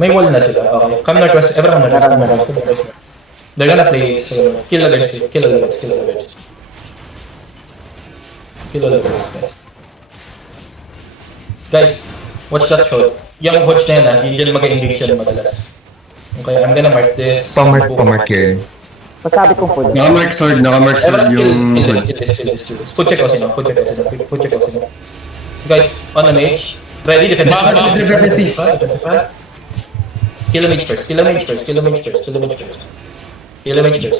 May wall na sila. Okay. Come northwest. Everyone northwest. They're gonna play. So, kill the guards. Kill the guards. Kill the guards. Kill the guards. Guys, watch that shot. Yung hodge na yan hindi dyan mag-engage yan madalas. Okay, I'm gonna mark this. Pamark yun. Masabi kong full. Naka-mark sword yung... Kill this. Food check ako sino. Food check ako sino. Guys, on the mage. Ready, defensive. Kill the mage first. Kill the mage first.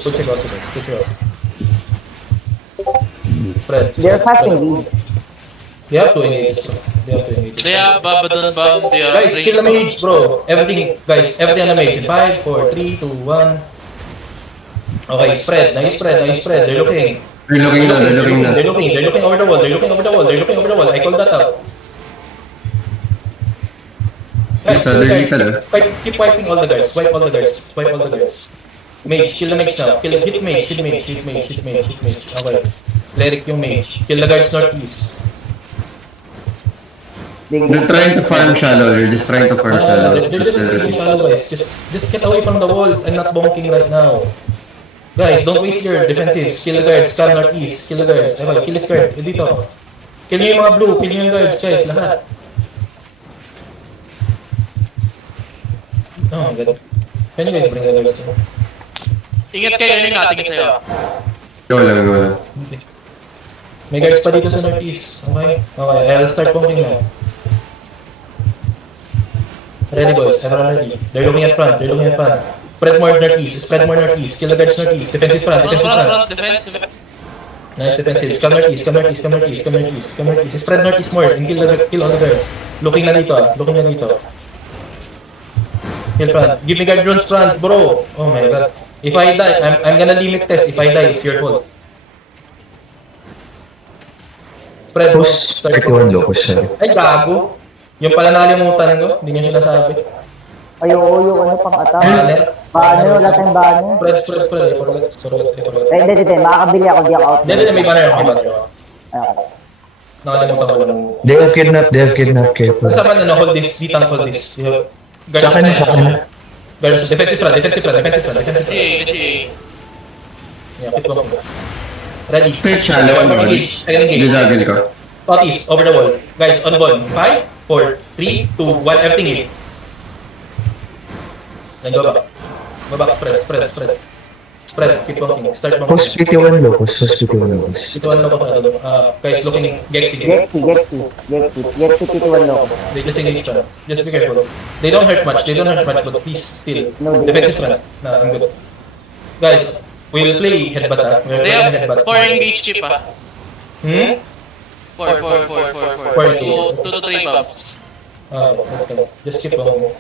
Food check ako sino. Spread. They're passing lead. They have to engage. They have Babadon Bomb, they have... Guys, kill the mage, bro. Everything on the mage. 5, 4, 3, 2, 1. Okay, spread. Nice spread. They're looking. They're looking over the wall. I called that out. Guys, keep wiping all the guards. Wipe all the guards. Mage, kill the mage now. Hit mage. Okay. Cleric yung mage. Kill the guards northeast. They're trying to farm shallow. They're just trying to farm shallow. They're just playing shallow, guys. Just get away from the walls. I'm not bonking right now. Guys, don't waste your defensives. Kill the guards. Come northeast. Kill the guards. Okay, kill this guard. Dito. Kill nyo yung mga blue. Kill nyo yung guards, guys. Lahat. Oh my god. Can you guys bring the guards? Ingat kayo, yun yung natingin sa'yo. Go lang. May guards pa dito sa northeast. Okay? I'll start bonking now. Ready boys, everyone ready. They're looking at front. Spread more northeast. Kill the guards northeast. Defensive front. Defensive. Nice defensive. Come northeast. Spread northeast more and kill all the guards. Looking na dito. Kill front. Give me guard drones front, bro. Oh my god. If I die, I'm gonna limit test. If I die, it's your fault. Spread mo. Post 31 locus siya. Ay, gago. Yung pala nakalimutan ko, hindi niya sinasabi. Yung ano pang attack. Banner, wala tayong banner. Spread. Hindi. Makakabili ako, di ako out. Hindi, may banner. Okay. Nakalimutan ko lang. They have kidnapped careful. Saan na hold this? Ditang hold this. Sa akin na. Defensive front. GA. Yeah, keep going. Ready. Straight shallow. Engage. Juggle ko. Northeast, over the wall. Guys, on ball. 5, 4, 3, 2, 1, everything in. Then go back. Spread. Keep walking. Start walking. Post 51 locus. Ito ano ko pa. Guys, looking. Gexy. Gexy, P1 low. They just engage pa. Just be careful. They don't hurt much, but please still. Defensive front. Nah, I'm good. Guys, we'll play headbutt. They have 4 engage chip ah. 4. 2 to 3 buffs. Let's go. Just keep going.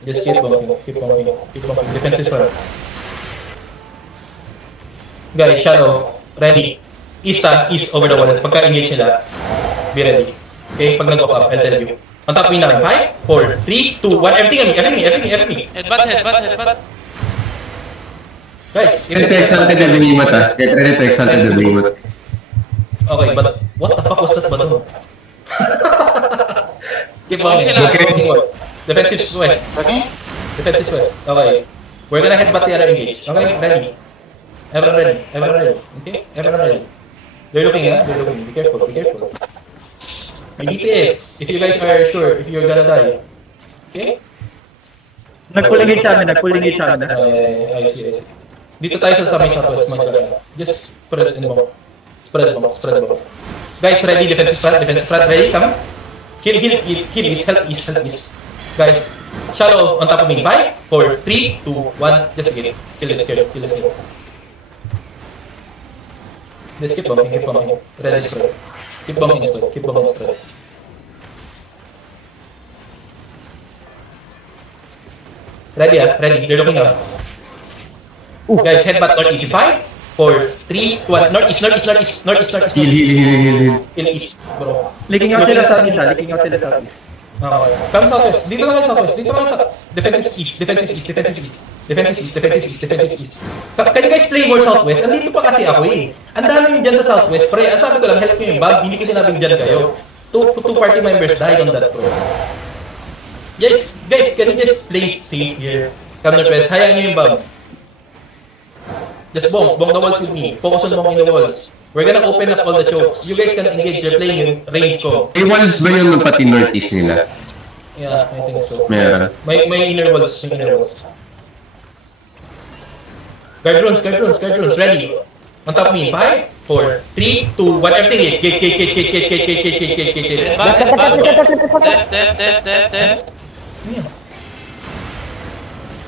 Keep going. Defensive front. Guys, shadow. Ready. East over the wall. Pagka-engage nila, be ready. Okay, pag nag-up, I'll tell you. On top win namin. 5, 4, 3, 2, 1. Everything. Headbutt. Guys, Ready to exalted the behemoth Ready to exalted the behemoth. okay, but what the fuck was that button? Keep on. Defensive west. Okay. We're gonna headbutt the other engage. Okay, ready. Everyone ready. Okay, everyone ready. They're looking. Be careful. May DPS. If you guys are sure if you're gonna die. Okay? Nagpulingin siya amin. I see. Dito tayo sa may southwest magkala. Just spread mo. Guys, ready? Defensive front. Ready? Come. Kill. East. Guys, shallow on top of me. 5, 4, 3, 2, 1. Just kill this. Just keep bumping. Ready, spread. Keep bumping spread. Ready. They're looking up. Guys, headbutt northeast. 5, 4, 3, 2, 1. Northeast. Heal. Kill east, bro. Leaking out sila sa amin siya. Come southwest. Dito lang southwest. Defensive east. Can you guys play more southwest? Andito pa kasi ako eh. Ang dami dyan sa southwest. Pre, ang sabi ko lang, help nyo yung bag. Hindi ko sinabing dyan kayo. Two party members died on that, bro. Yes, guys, can you just play safe here? Come northwest, hayaan nyo yung bomb. Just bonk the walls with me. Focus on bonking the walls. We're gonna open up all the chokes. You guys can engage, you're playing in range ko. May walls ba yun ng pati northeast nila? Yeah, I think so. Meron. May inner walls, Guard runes, ready. On top of me, 5, 4, 3, 2, 1, everything hit. Gate. Death.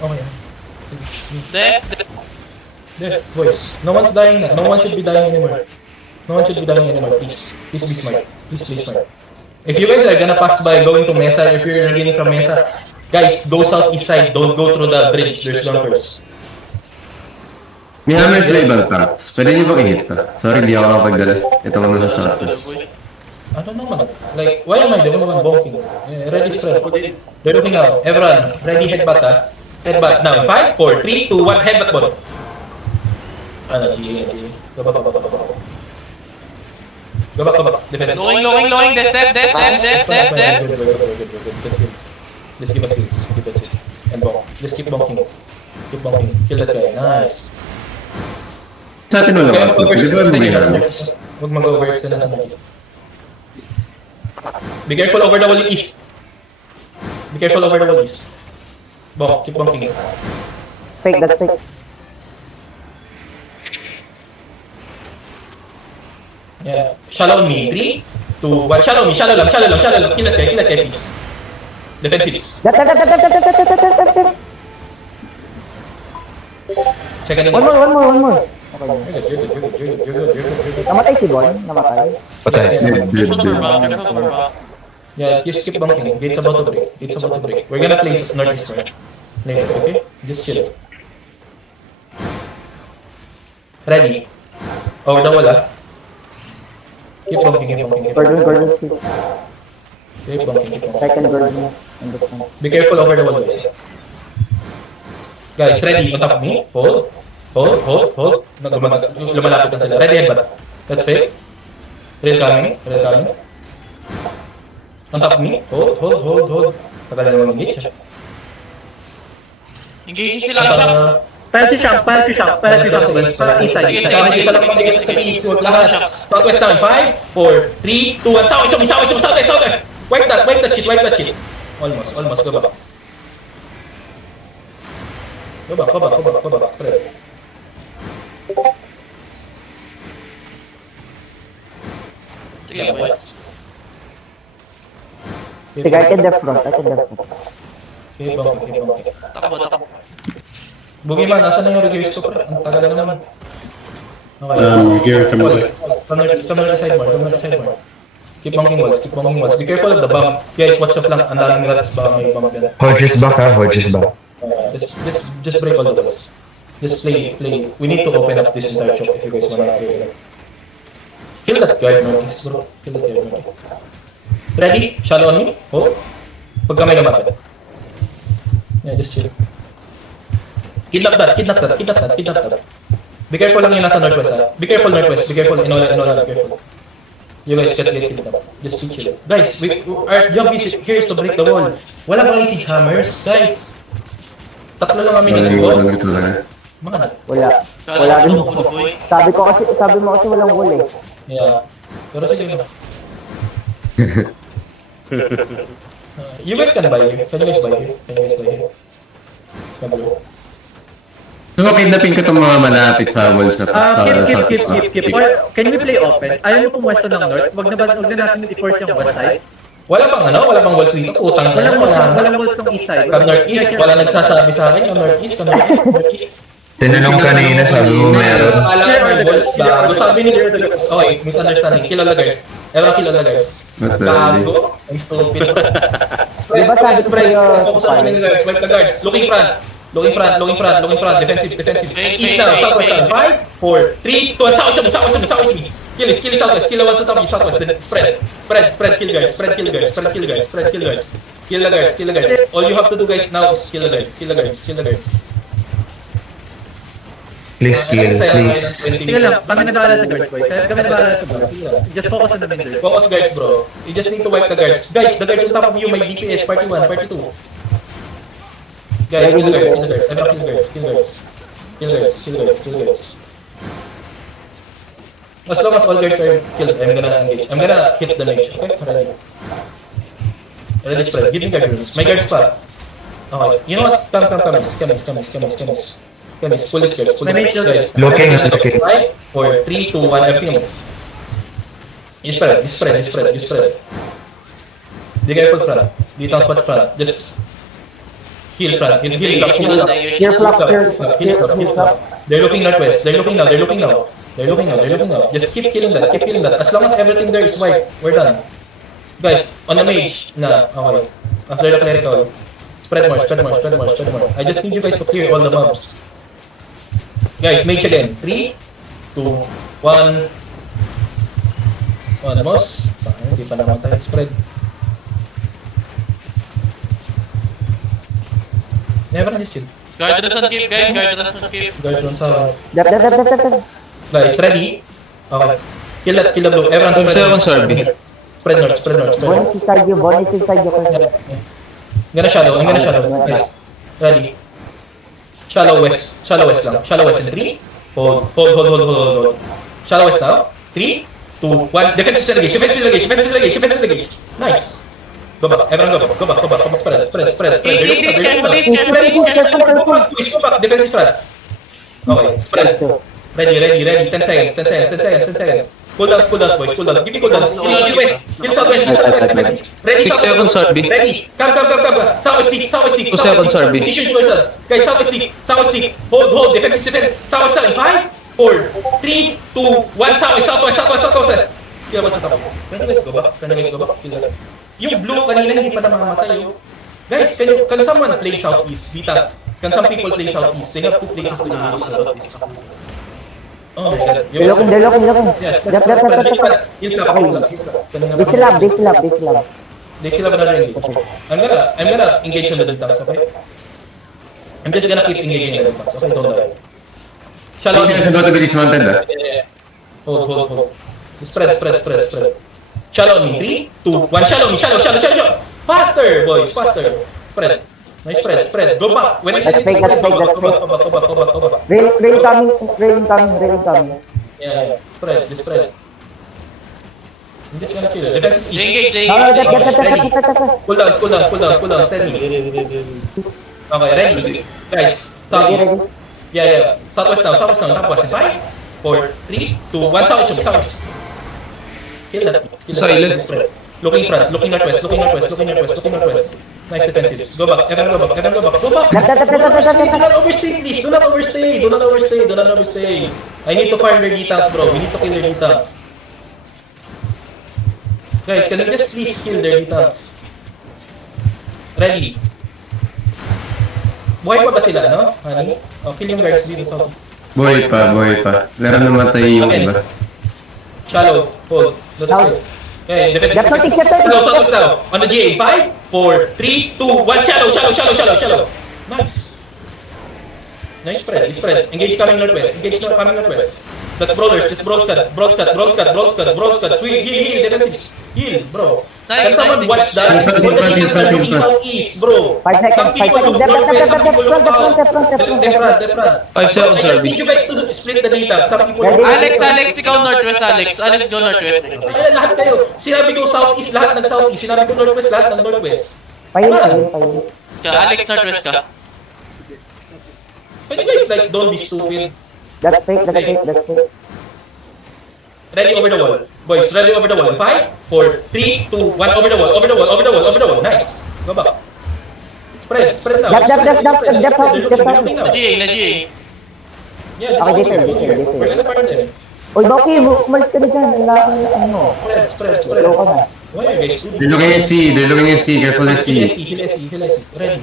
Okay. Death. Death, boys. No one's dying na. No one should be dying anymore. Please be smart. If you guys are gonna pass by going to Mesa, if you're getting from Mesa, guys, go southeast side. Don't go through the bridge. There's bunkers. May hammers na ibang tanks. Pwede niyo bang i-hit ko? Sorry, hindi ako nakapagdala. Ito ko nasa southeast. I don't know, man. Like, why am I the only one bonking? Ready spread. They're looking out. Everyone, ready headbutt, ha? Headbutt now. 5, 4, 3, 2, 1, headbutt ball. Ano, GA. Go back. Defense. Lowing. Death. Good. Just give us heals. And bonk. Just keep bonking. Kill that guy. Nice. Sa atin wala ba? Pwede ba may hammers? Huwag mag-overextend na sa mga. Be careful over the wall east. Bonk, keep bonking. Fake, that's fake. Yeah. Shallow on me. 3, 2, 1. Shallow lang. Kill that guy, please. Defensives. That. Second and One more. Okay. You're good. Namatay si Bon? Namatay? Patay. Yeah, just keep bunking. Gate's about to break. We're gonna play northeast right? Later, okay? Just chill. Ready. Over the wall, ah. Keep bunking. Gordon, please. Keep bunking. Second Gordon. Be careful over the wall, guys. Guys, ready. On top of me. Hold. Lumalapit na sila. Ready headbutt. That's fake. Real coming. On top of me. Hold. Tagal na naman mag-gate siya. Engaging sila. Penalty shot. Inside. Isa lang pag-gate sa east. Lahat. Southwest down. 5, 4, 3, 2, 1. Southwest. Wipe that shit. Almost. Go back. Spread. Sige, boy. Sige, I can def front. Keep bunking. Takbo. Boogeyman, nasa na yung regears ko, pre? Ang tagal na naman. Okay. Gear coming back. Come on, sideboard. Keep bunking walls. Be careful of the bump. Guys, watch the flank. Ang daming rats baka may bump yan. Hodges back. Just break all the walls. Just play. We need to open up this entire choke if you guys wanna play it. Kill that guard, Marquis, bro. Ready? Shallow on me? Hold. Pag kamay namatay. Yeah, just chill. Kidnap that. Be careful lang yung nasa northwest, ha? Be careful northwest. Inola, careful. You guys can't get kidnapped. Just chill. Guys, our job here is to break the wall. Wala ba siege hammers? Guys! Tatlo lang kami nag-wall. Wala rin. Sabi mo kasi walang wall eh. Yeah. Pero sige na. You guys can buy here. Can you guys buy here? So, kidnapin ko itong mga malapit sa walls na southeast. Keep. Or, can we play open? Ayaw mo pumuwesto ng north? Wag na natin i-force yung one side. Wala bang walls dito? Putang na. Walang walls ng east side. Come northeast, wala nagsasabi sa akin. Come northeast. Tinanong kanina, sabi mo meron. Alam ko may walls ba? Sabi ni okay, misunderstanding. Kill all the guards. Everyone kill all the guards. Gago. I'm stupid. Spread. Focus on killing the guards. Wipe the guards. Looking front. Defensive. East now. Southwest now. 5, 4, 3, 2, 1. Southwest me. Kill southwest. Kill the ones on top of you. Southwest. Then spread. Kill guards. Kill the guards. All you have to do, guys, now is kill the guards. Please heal, please. Sige lang, kami nag-aalala sa guards, boy. Kami nag-aalala sa guards. Just focus on the main guards. Focus guards, bro. You just need to wipe the guards. Guys, the guards on top of you, may DPS, party 1, party 2. Guys, kill the guards, kill the guards. Everyone kill the guards, kill the guards. Kill the guards, kill the guards, kill the guards. As long as all guards are killed, I'm gonna engage. I'm gonna hit the mage, okay? Ready. Ready, spread. Give me guard runes. My guards pa. Okay. You know what? Come. Pull this guards, pull this guys. Looking. 5, 4, 3, 2, 1, everything. You spread. Be careful front. Dito ang spot front. Just heal front. Heal flop. They're looking northwest. They're looking now. Just keep killing that. As long as everything there is white, we're done. Guys, on the mage. Okay. After the clerical. Spread more. I just need you guys to clear all the mobs. Guys, mage again. 3, 2, 1. Almost. Hindi pa naman tayo spread. Never na shield. Guard the sun keep, guys. Guard the sun keep. Guard dun sa... Dap. Guys, ready? Okay. Kill the blue. Everyone spread. Spread north. Bonus inside you. I'm gonna shadow. Guys, ready? Shallow west lang. Shallow west in 3. Hold. Shallow west now. 3, 2, 1. Defensive engage. Nice. Go back. Everyone go back. Spread. Go back. Defensive front. Okay, spread. Ready. 10 seconds. Cool downs, boys. Give me cool downs. Kill west. Kill southwest. Ready, 6 seconds, RB. Ready. Come. Southwest deep. 2 seconds, RB. Position yourselves. Guys, southwest deep. Hold. Defense. Southwest down. 5, 4, 3, 2, 1. Southwest. Kill what's on top. Can you guys go back? Kill that. Yung blue kanina hindi pa na mamamatay. Guys, can someone play southeast? Details. Can some people play southeast? They have 2 places to engage southeast. Oh my god. They're looking. Yes. Dap. Heal flop. Base lab. They still have another engage. I'm gonna engage on the details, okay? I'm just gonna keep engaging the details, okay? Don't die. So you guys are about to be dismounted, ah? Yeah. Hold. Spread. Shallow me. 3, 2, 1. Shallow me. Faster, boys. Spread. Nice spread. Go back. When I Let's fake. go back. Rail coming. Yeah. Spread. I'm just gonna kill it. Defense is east. They engage. Cool down. Steady. Okay, ready. Guys, southeast. Yeah. Southwest now. Northwest. 5, 4, 3, 2, 1. Southwest. Kill that. Silent. Looking front. Looking northwest. Nice defensive. Go back. Everyone go back. Do not overstay, please. Do not overstay. I need to farm their details, bro. We need to kill their details. Guys, can you just please kill their details? Ready. Buhay pa ba sila, no? Honey? Oh, kill yung guards dito sa... Buhay pa. Laro namatay yung iba. Shallow. Hold. Okay, defensive. Southwest now. On the GA. 5, 4, 3, 2, 1. Shallow. Nice spread. Engage coming northwest. That's brawlers. Just brawls cut. Swing. Heal. Defensive. Heal, bro. Can someone watch that? In front. Southeast, bro. 5 seconds. Some people look northwest. Some people look south. Front. 5 seconds, I just RB. need you guys to split the data. Some people Alex, ikaw northwest, Alex, go northwest. Ay, lahat kayo. Sinabi ko southeast, lahat ng southeast. Sinabi ko northwest, lahat ng northwest. Payin. Alex, northwest ka. Can you guys like don't be stupid? That's fake. Ready over the wall. Boys, ready over the wall. 5, 4, 3, 2, 1. Over the wall. Nice. Go back. Spread now. Dap. They're looking now. Na GA. Yeah, Okay, just dito. we're gonna partner them. Uy, Boki, umalis ka na dyan. Ano? Spread. Slow ka na. Why are you guys stupid? They're looking at C. Careful at C. Heal SC. Ready.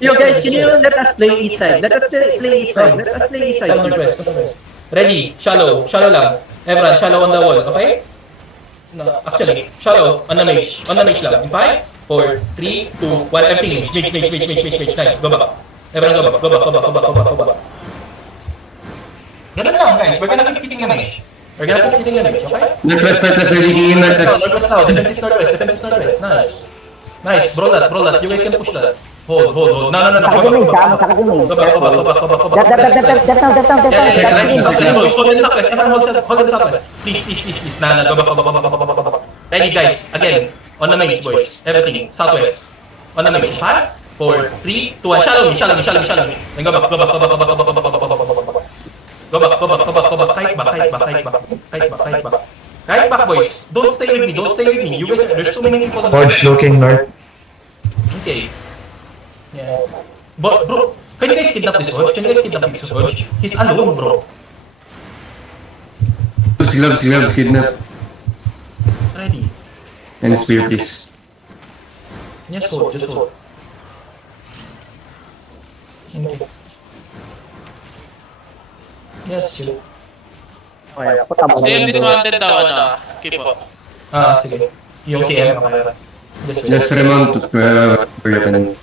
Yo guys, can you let us play each side? Let us play each side. Come northwest. Ready. Shallow lang. Everyone, shallow on the wall, okay? No, actually, shallow on the mage lang. In 5, 4, 3, 2, 1. Everything mage. Nice. Go back. Everyone go back. Ganun lang, guys. We're gonna keep hitting the mage. We're gonna keep hitting the mage, okay? Northwest, leaking in Northwest. Northwest now. Defensive northwest. Nice. Nice. Brawl that. You guys can push that. Hold. No. Sakit yung mage, masakit yung mage. Go back. Death down. Hold them southwest. Everyone hold them southwest. Please. Nah. Go back. Ready, guys. Again. On the mage, boys. Everything. Southwest. On the mage. 5, 4, 3, 2, 1. Shallow me. Then go back. Go back. Kite back. Kite back, boys. Don't stay with me. You guys, there's too many people on the Hodge looking north. Okay. Yeah. But, bro, can you guys kidnap this Hodge? He's alone, bro. Gloves, kidnap. Ready. And spear, please. Just hold. Okay. Yes, chill. Okay, puta mo. Same dismounted daw, ano? Keep up. Sige. Yung CM ka. Just remount to where you can.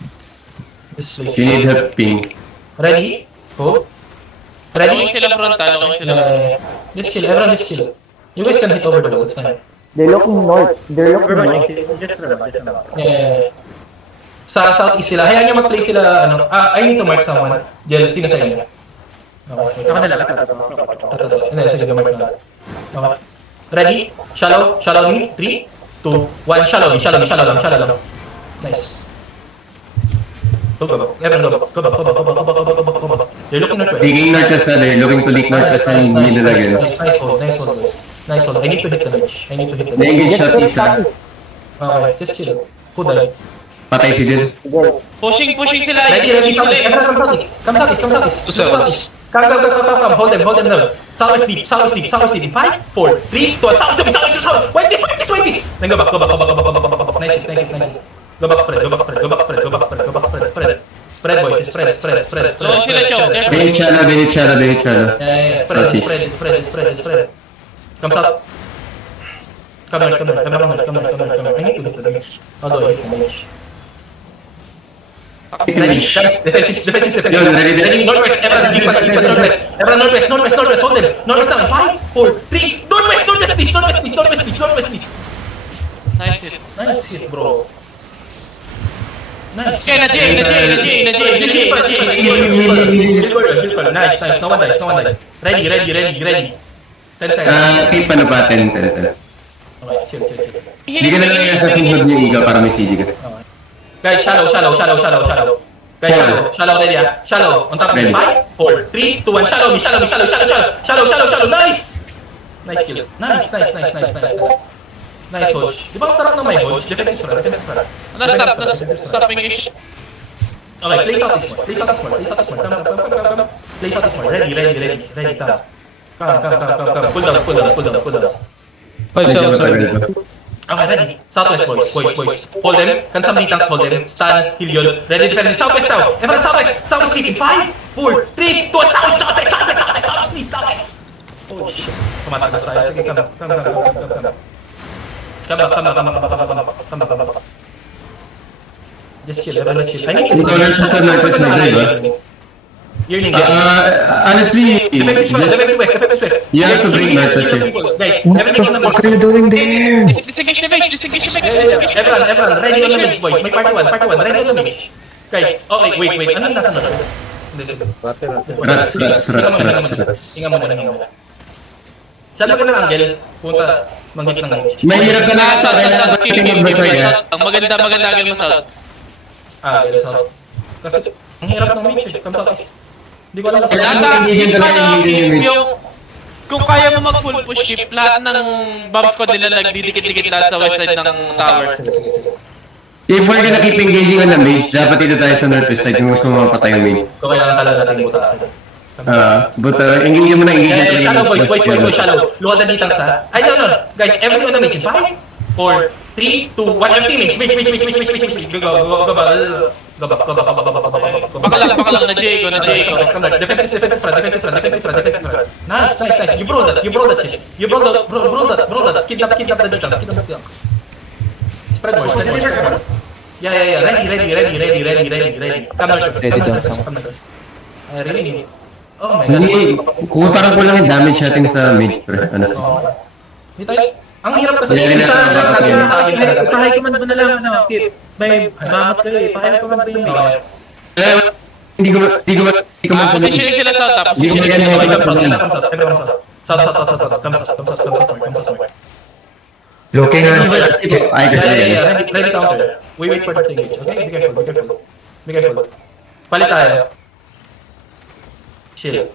This If you need help, ping. Ready? Hold. Looking Ready? sila frontal, looking sila. Just chill. Everyone just chill. You guys can hit over the wall. It's fine. They're looking north. Just remember. Yeah. Sa southeast sila. Hayaan nyo mag-play sila, ano. I need to mark someone. Diyan, sino sa inyo? Okay. Ako na lang. Hindi, sige, mark na. Okay. Ready? Shallow me. 3, 2, 1. Shallow me. Nice. Go back. Everyone go back. They're looking northwest. Digging Northwest, they're looking to leak Northwest and middle again. Nice hold, boys. Nice hold. I need to hit the mage. Na-engage shot isa. Okay, just chill. Hold on. Patay si Dil. Pushing sila. Ready, southeast. Everyone come southeast. Come. Hold them down. Southwest deep. 5, 4, 3, 2, 1. Southwest. Wait this. Then go back. Nice. Go back, spread. Spread, boys. Spread. So sila, Chow. They hit shallow. Yeah. Spread. Come south. Come north. I need to hit the mage. How do I hit the mage? Ready, defensive. Yun, ready. Northwest, everyone deep northwest. Everyone northwest, hold them. Northwest down, 5, 4, 3, northwest, please. Nice hit. Nice hit, bro. Nice. Okay, na J. Nice. No one dies. Ready. 10 seconds. Keep ano pa, 10. Okay, chill. Hindi ka na lang yung assassin hood yung iga para may CD ka. Guys, shallow. Guys, shallow, ready ah. Shallow, on top of me. 5, 4, 3, 2, 1. Shallow me. Shallow. Nice kills. Nice. Nice Hodge. Di ba ang sarap ng may Hodge? Defensive front. Stop engage. Okay, play south this one. Come. Play south this one. Ready, come. Pull down. Okay, ready. Southwest, boys. Hold them. Can somebody tanks hold them? Stun, heal yun. Ready, defensive. Southwest now. Everyone, southwest deep. 5, 4, 3, 2, 1. Southwest, please, southwest. Oh, shit. Tumatagas tayo. Sige, come. Come back. Just chill, everyone chill. I need to... Ikaw na siya sa Northwest na ito, diba? You're ning. Honestly, Defensive west. you have to bring Northwest in. Guys, What everything the on the fuck mage. are you doing there? Disengage the mage. Everyone, ready on the mage, boys. May party one. Ready on the mage. Guys, okay, wait. Ano nasa Northwest? Rats. Inga muna. Sabi ko ng angle, punta, manghit ng mage. Mahirap ka na ata, kailangan ba natin magbasa yan? Ang maganda agad mo sa Very south. Kasi, ang hirap ng mage, come south. Hindi ko alam kasi. Kung kaya mo mag-full push ship, lahat ng bomb squad nila nagdidikit-dikit lahat sa west side ng tower. If we're gonna keep engaging on the mage, dapat dito tayo sa Northwest side kung gusto mo mapatay yung main. So, kailangan talaga natin butasan. But engage mo na, engage mo Shallow, boys, shallow. Luwag na ditang sa. Ay, no. Guys, everything on the mage. 5, 4, 3, 2, 1, empty mage. Go back. Baka lang na J ko. Defensive front. Nice. You brought that shit. You brought that. Kidnap the ditang. Spread more. Yeah. Ready. Come north. I really need it. Oh my god. Hindi, parang kulang yung damage natin sa mage, pre. Ano sa... Hindi tayo. Ang hirap kasi Hindi na- Pahay ko man mo na lang, ano, Kit. May mamat kayo eh. Pahay ko man din eh. Hindi ko man sa Position sila sa top. Hindi ko Position maganda sila sa yung top. Looking at... Ay, Ready counter. We wait for the engage. Okay? Be careful. Palit tayo. Chill.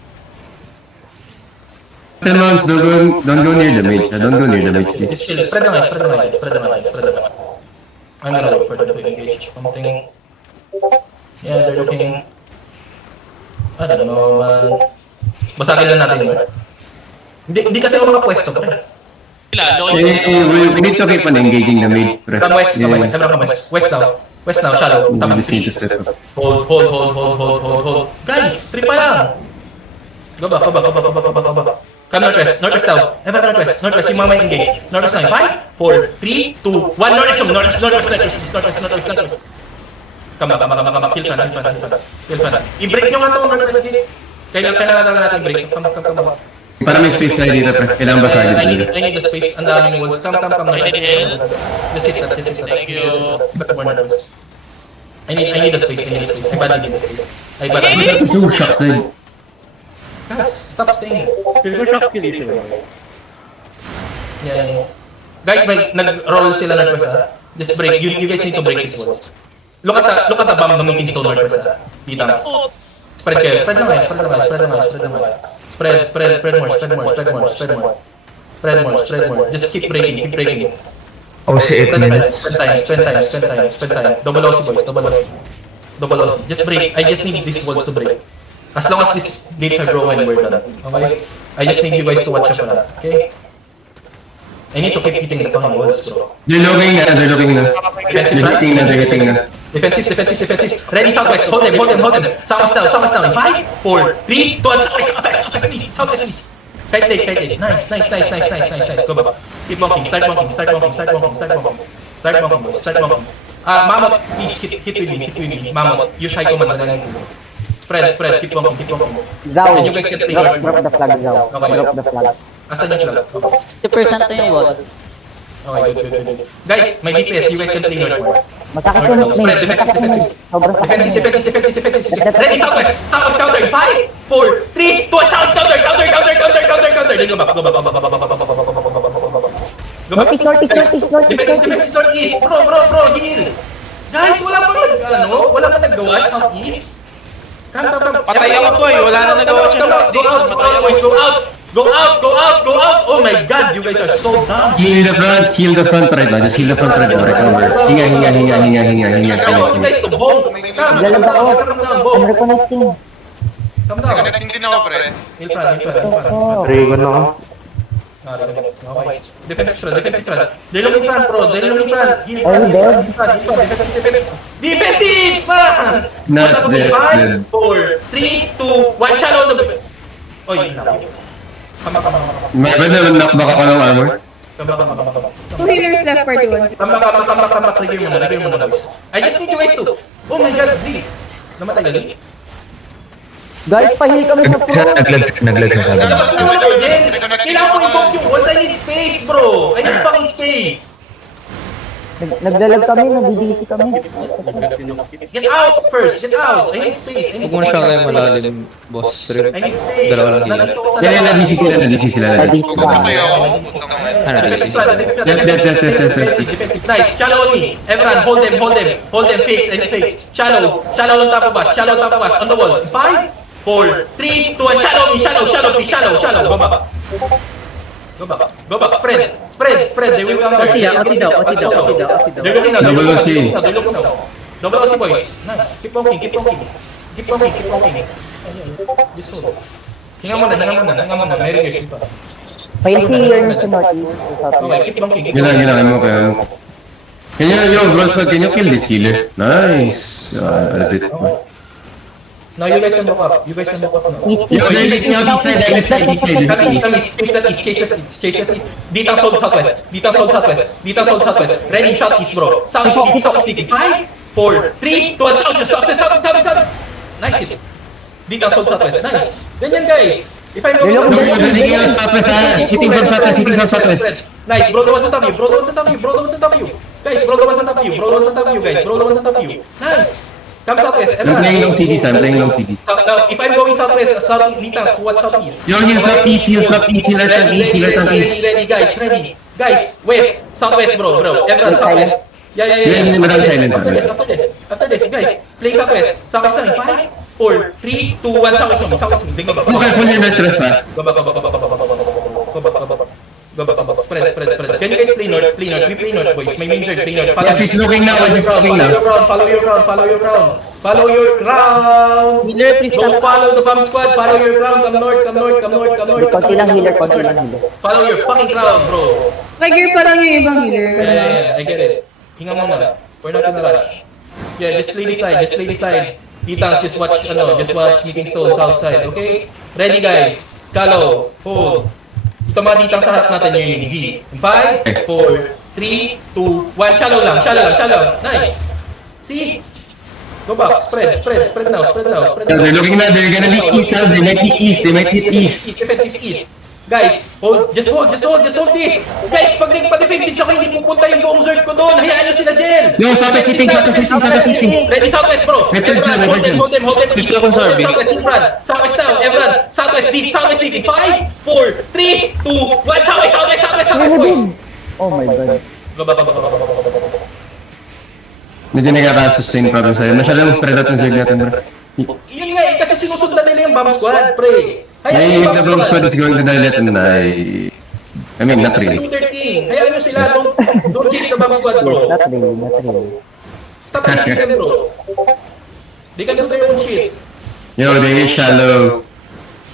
Mounts, don't go near the mage. Don't go near the mage, please. Chill. Spread the line. I'm gonna wait for them to engage. Something... Yeah, they're looking... I don't know, man. Basagin lang natin yun. Hindi kasi ako makapwesto, pre. Sila, We need to keep on engaging the mage, pre. Come west. West now, shallow. We Tama. just need to step up. Hold. Guys, tripa lang. Go back. Come northwest now. Ever northwest. Yung mga may engage. Northwest now. 5, 4, 3, 2, 1. Northwest. Come back. Kill fan. I-break nyo nga itong northwest dito. Kailangan natin break. Come back. Para may space tayo dito, pre. Kailangan basagin I talaga. need the space. Ang daming walls. Come. I need help. Just hit that. Thank you. But more nervous. I need the space. I badly need the space. So, shocks na yun. Guys, stop staying. Feel ko shock kill ito. Yeah. Guys, nag-roll sila northwest ha. Just break. You guys need to break these walls. Look at the bomb ng meeting stone northwest ha. Dito. Spread kayo. Spread lang. Spread more. Just keep breaking. Oh, si 8 minutes. Spend time. Double OC boys. Double OC. Just break. I just need these walls to break. As long as these gates are growing, we're done. Okay? I just need you guys to watch out for that. Okay? I need to keep hitting the fucking walls, bro. They're looking na. They're hitting na. Defensive. Ready, southwest. Hold them. Southwest now. 5, 4, 3, 2, southwest, please. Kite take. Nice. Go back. Keep bonking. Start bonking. Mammoth, please hit with me. Mammoth, use high command. Spread. Keep bonking. Zao. And you guys can play Drop your... the flag, Zao. Okay. Drop the flag. Asan yung flag? Okay. 50% na yung wall. Okay, good. Guys, may DPS. You guys can play northward. Masakit yung Spread, main. defensive. Sobrang sakit. Defensive. Ready, southwest counter. 5, 4, 3, 2, south counter. Then go back. Defensive northeast. Bro, heal. Guys, wala pa nagawa southeast. Come. Patay ako boy, wala na nagawa siya sa dito. Matay ako. Go out. Oh my god, you guys are so dumb. Heal the front right now. Just heal the front right now. Recover. Hinga. You guys to bomb. Come Galang ako. I'm reconnecting. down. Connecting din ako pre. Heal front. Oh. Rigon ako. Okay. Defensive front. They're looking front, bro. Heal Are you dead? Defensive, man! Not dead. 5, 4, 3, 2, 1. Shallow the... Oh, yun lang. Come. Mayroon na knock back ako ng armor. Two healers left for the one. Come back. Trigger muna, boys. I just need you guys to... Oh my god, Z! Namatay ka, Z? Guys, pahil kami sa pro. Naglag siya sa akin. Kailangan ko i-book yung walls. I need space, bro! I need fucking space! Nagdalag kami, nabibisi kami. Get out first! Get out! I need space! Huwag mo na siya kayo malalim, boss. Trip. I need space! Dalawa lang healer. Yan, nadisi sila. Nabibisi Patay ka. ako. Ano, DC? Defensive. Nice. Shallow on me. Everyone, hold them. Fake. Shallow on top of us. On the walls. 5, 4, 3, 2, 1. Shallow, please. Shallow. Go back. Spread. They will come there. Oti daw. They're looking now. Double OC. Double OC, boys. Nice. Keep walking. Just hold. Hinga muna. May regression pa. Pahil clear na sa northeast. Okay, keep walking. Kailangan mo kaya mo. Can you kill this healer? Nice. Now you guys can walk up. Now. East. This side. Chase us. Dito ang sold southwest. Ready, southeast, bro. Southeast. 5, 4, 3, 2, 1. South. Nice hit. Dito, soul southwest. Nice. Ganyan, guys. If I'm going Hello, southwest. Running out southwest, hitting from southwest, hitting from southwest. Nice, bro the ones on top of you, bro the ones on top of you, bro the ones on top of you. Guys, bro the ones on top of you, bro the ones on top of you, guys, bro the ones on top of you. Nice. Come southwest, I'm playing long everyone. CDs, I'm playing long CDs. Now, if I'm going southwest, southeast, Ditang, watch southeast. Yo, heal flop east, heal flop east, heal right on east, heal right on east. Ready, guys, ready. Guys, west, southwest, bro. Everyone, southwest. Yeah. Yeah, madam silence. After this, guys, play southwest. Southwest na, 5, 4, 3, 2, 1, southwest. Ding ba? Oh, careful yan, Natras ha. Go back. Spread. Can you guys play north? We play north, boys. May main play north. Yes, he's looking now, he's looking now. Follow your ground. Healer, please. Don't follow the bomb squad. Follow your ground. Come north. Konti lang healer. Follow your fucking ground, bro. Mag-gear pa lang yung ibang healer. Yeah, I get it. Hinga muna. We're not gonna rush. Yeah, just play this side. Ditang, just watch Meeting Stone south side, okay? Ready, guys. Kalo, hold. Ito mga ditang sa harap natin yung G. 5, 4, 3, 2, 1. Shallow lang. Nice. See? Go back. Spread now. They're looking now, they're gonna leak east, they might hit east, Defensive east. Guys, just hold this. Guys, pag nagpa-defensive ako, hindi pupunta yung buong zord ko doon. Hayaan nyo sila dyan. Yo, southwest hitting. Ready, southwest, bro. Return siya, Everyone, return. hold them. Gusto ko sorry. Southwest now, everyone. Southwest deep. 5, 4, 3, 2, 1. Southwest, boys. Oh my god. Go back. Medyo nagkaka-sustain problem sa'yo. Masyadong spread out ng zig natin, bro. Yun nga kasi sinusundan nila yung bomb squad, pre. If the bomb squad is going to dilate and I mean, not really. Do their thing. Hayaan nyo sila, don't chase the bomb squad, bro. Not really. Stop chasing them, bro. They can do their own shit. Yo, they is shallow.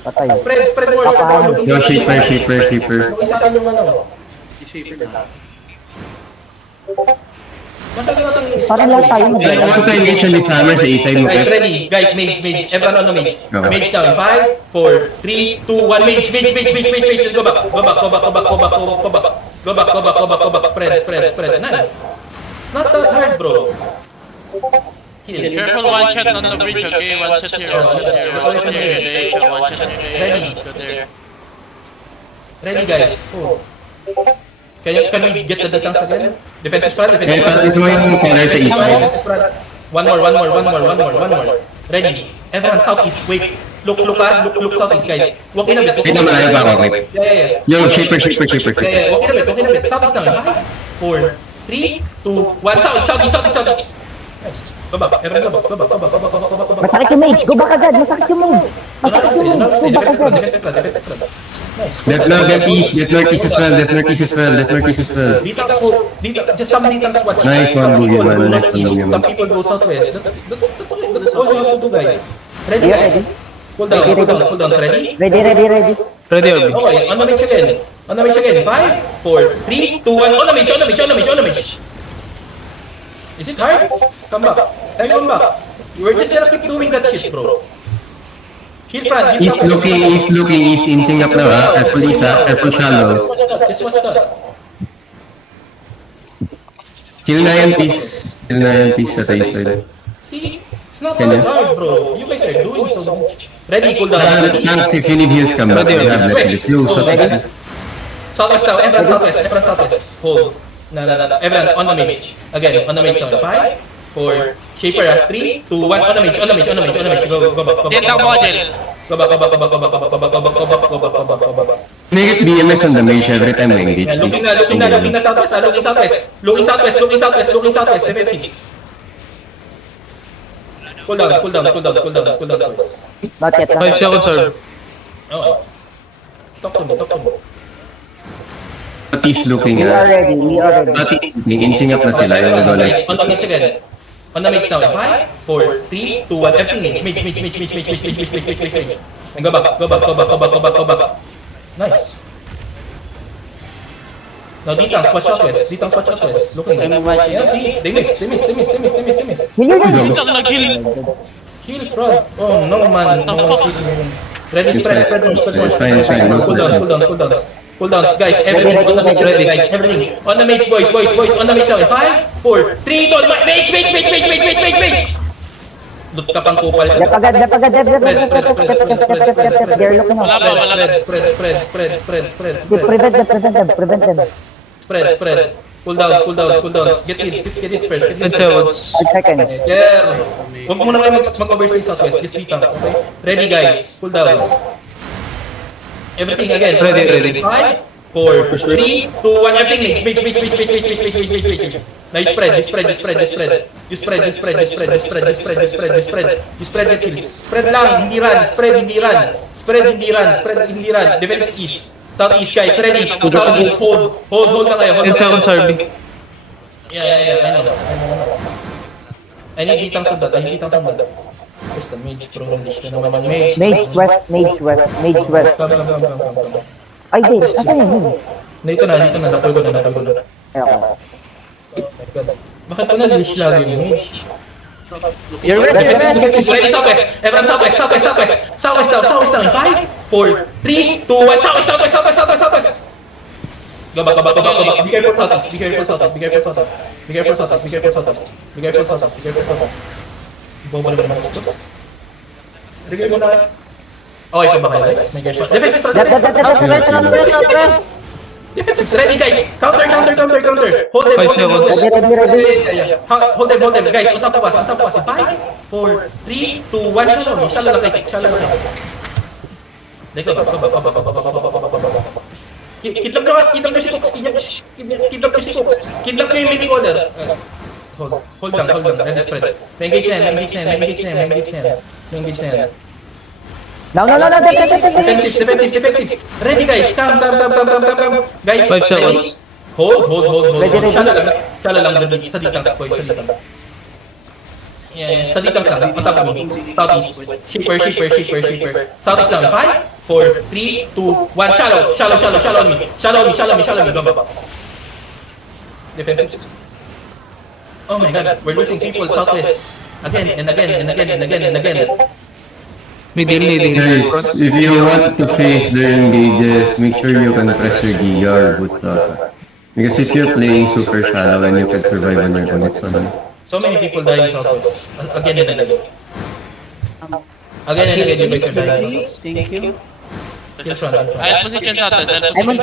Patay. Spread more. Yo, shaper. Isa ka yung ano. Matagal natin yung Parang lahat tayo mag- I want to engage on this hammer sa A-side mo, Guys, Pep. ready. Guys, mage. Everyone on the mage. Go. Mage down. 5, 4, 3, 2, 1. Mage. Let's go back. Go back. Spread. Nice. It's not that hard, bro. Kill. Careful, one shot on the bridge, okay? One shot here. One shot here. Go there. Ready, guys. Oh. Can we get the datang sa again? Defensive squad. Eh, tapos mo yung color sa A-side. One more. Ready. Everyone southeast. Wait. Look southeast, guys. Walk in a bit. Wait na, malayo pa ako, wait. Yeah. Yo, shaper. Yeah. Walk in a bit. Southeast now. 5, 4, 3, 2, 1. Southeast. Nice. Go back. Everyone go back. Masakit yung mage. Go back agad. Masakit yung mage. Go back agad. Defensive front. Nice. Left northeast as well. Dito, just some little swatch. Nice one, Boogeyman. Nice one, Boogeyman. Some people go southwest. That's all you have to do, guys. Ready, Yeah, guys? Cool down. Ready? Ready. Ready, Orbi. Okay, on the mage again. 5, 4, 3, 2, 1. On the mage. Is it hard? Come back. Come back. We're just gonna keep doing that shit, bro. Heal front. He's looking, he's inching up now, ha? Careful Isa, careful shallow. Just watch that. Kill na yan, please sa tayo side. See? It's not Can that you? hard, bro. You guys are doing so much. Ready, cool down. Thanks, if you need heals, come back. We have less heals. Yo, Southwest now. Everyone southwest. Hold. No. Everyone on the mage. Again, on the mage now. 5, 4, shaper. 3, 2, 1. On the mage. Go back. Tinta mo, Jel. Go back. Make it BMS on the mage every time we engage, Yeah, please. looking na southwest. Looking southwest. Defensive. Cool down. Not yet. 5 seconds, Orbi. Oh. Talk to me. But he's looking, We are ready. But inching up na sila, yung go Guys, like. on the mage again. On the mage now. 5, 4, 3, 2, 1. Everything mage. And go back. Nice. Now Ditang, swatch southwest. Looking. Yeah, see? They miss. Healer na. Tinta nag-heal. Heal front. Oh no man. No one's healing. Ready, spread. It's fine. Cool down, guys. Everything on the mage, guys. Everything on the mage, boys. On the mage now. 5, 4, 3, 2, 1. Mage. Loot ka pang kupal ka. Dep agad, dep agad, dep. They're looking Wala out. pa, wala pa. Spread. Prevent them. Spread. Cool down. Get hits first. And seconds. 5 seconds. Yeah. Huwag muna kayo mag-overstay southwest. Just wait lang, okay? Ready guys. Cool down. Everything again. Ready. 5, 4, 3, 2, 1. Everything mage. Now you spread. You spread get kills. Spread lang, hindi run. Spread hindi run. Defense east. Southeast guys, ready. Southeast, hold na kayo. And seconds, RB. Yeah, I know. I need ditang sundan. Where's the mage? Pro unleash ka naman. Mage west. Come. Ay, di. Asan yun? Dito na. Napal ko na. Ayoko. Bakit ko na-unleash lagi yung mage? You're west. Ready, southwest. Everyone southwest. Southwest down. 5, 4, 3, 2, 1. Southwest. Go back. Be careful southwest. Bobo naman ako. Rigay mo na. Okay pa ba kayo guys? May guys pa. Defensive. Ready guys. Counter. Hold them. Ready. Hold them. Guys, usap pas. 5, 4, 3, 2, 1. Shallow lang. Go. Kidnap nyo si Cox. Kidnap nyo yung mini caller. Hold lang. Ready spread. May engage na yan. No. Defensive. Ready guys. Come. Guys, 5 seconds. Hold. Ready. Shala lang dito sa ditang boys. Yeah. Sa ditang lang. Matap mo. Southeast. Shipper. Southeast lang. 5, 4, 3, 2, 1. Shallow on me. Go back. Defensive. Oh my god. We're losing people southwest. Again and again. May deal Guys, if you want to face their engages, make sure you can press your Giga or Butaka. Because if you're playing super shallow and you can survive on your connects on. So many people dying southwest. Again and again. You guys are dying. Thank you. Just run. I'll position southwest. I'm on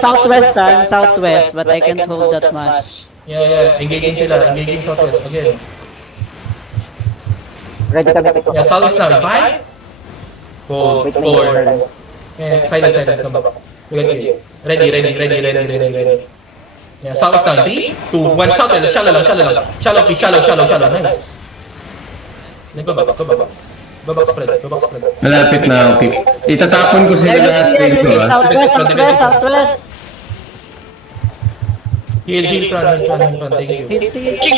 southwest, but I can't hold that much. Yeah. Engaging southwest. Again. Ready kami. Yeah, southwest now. 5, 4. Yeah, silence. Come back. We got you. Ready. Yeah, southwest now. 3, 2, 1. Shallow. Nice. Then go back. Go back spread. Malapit na ako. Itatapon ko sila lahat sa inyo Southwest. Heal front. Thank you.